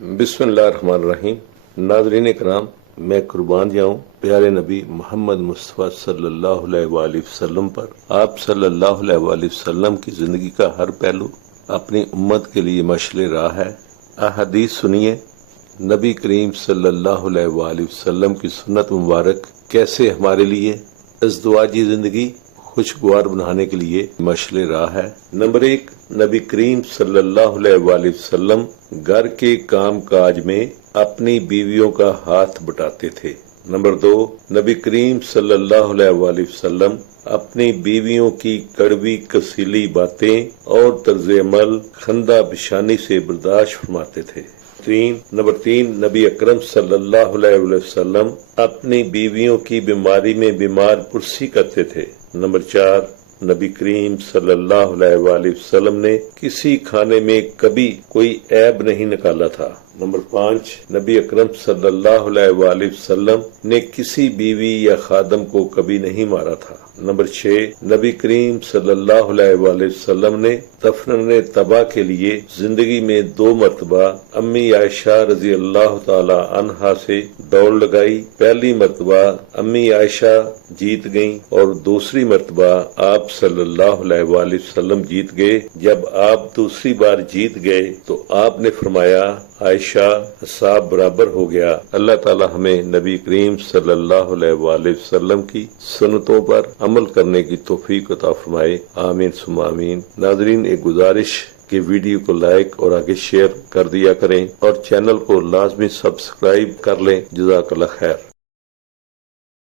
बिस्मिल्लाहिर्रहमानिर्रहीम। नाज़रीन इकराम, मैं कुर्बान जाऊं प्यारे नबी मोहम्मद मुस्तफ़ा सल्लल्लाहु अलैहि वसल्लम पर। आप सल्लल्लाहु अलैहि वसल्लम की जिंदगी का हर पहलू अपनी उम्मत के लिए मशले राह है। अहदीस सुनिए, नबी करीम सल्लल्लाहु अलैहि वसल्लम की सुन्नत मुबारक कैसे हमारे लिए अज़दवाजी जिंदगी खुशगवार बनाने के लिए मशले राह है। नंबर 1, नबी करीम सल्लल्लाहु अलैहि वसल्लम घर के काम काज में अपनी बीवियों का हाथ बटाते थे। नंबर 2, नबी करीम सल्लल्लाहु अलैहि वसल्लम अपनी बीवियों की कड़वी कसीली बातें और तर्ज अमल खंदा बिशानी से बर्दाश्त फरमाते थे। नंबर 3, नबी अकरम सल्लल्लाहु अलैहि वसल्लम अपनी बीवियों की बीमारी में बीमार पुरसी करते थे। नंबर 4, नबी करीम सल्लल्लाहु अलैहि वसल्लम ने किसी खाने में कभी कोई ऐब नहीं निकाला था। नंबर 5, नबी अकरम सल्लल्लाहु अलैहि वसल्लम ने किसी बीवी या खादम को कभी नहीं मारा था। नंबर 6, नबी करीम सल्लल्लाहु अलैहि वसल्लम ने दफन तबा के लिए जिंदगी में 2 मरतबा अम्मी आयशा रजी अल्लाह ताला अन्हा से दौड़ लगाई। पहली मरतबा अम्मी आयशा जीत गईं और दूसरी मरतबा आप सल्लल्लाहु अलैहि वसल्लम जीत गए। जब आप दूसरी बार जीत गए तो आपने फरमाया, आयशा हिसाब बराबर हो गया। अल्लाह ताला हमें नबी करीम सल्लल्लाहु अलैहि वसल्लम की सुन्नतों पर अमल करने की तौफीक अता फरमाए। आमीन सुम्मा आमीन। नाज़रीन, एक गुजारिश कि वीडियो को लाइक और आगे शेयर कर दिया करें और चैनल को लाजमी सब्सक्राइब कर लें। जज़ाकल्लाह खैर।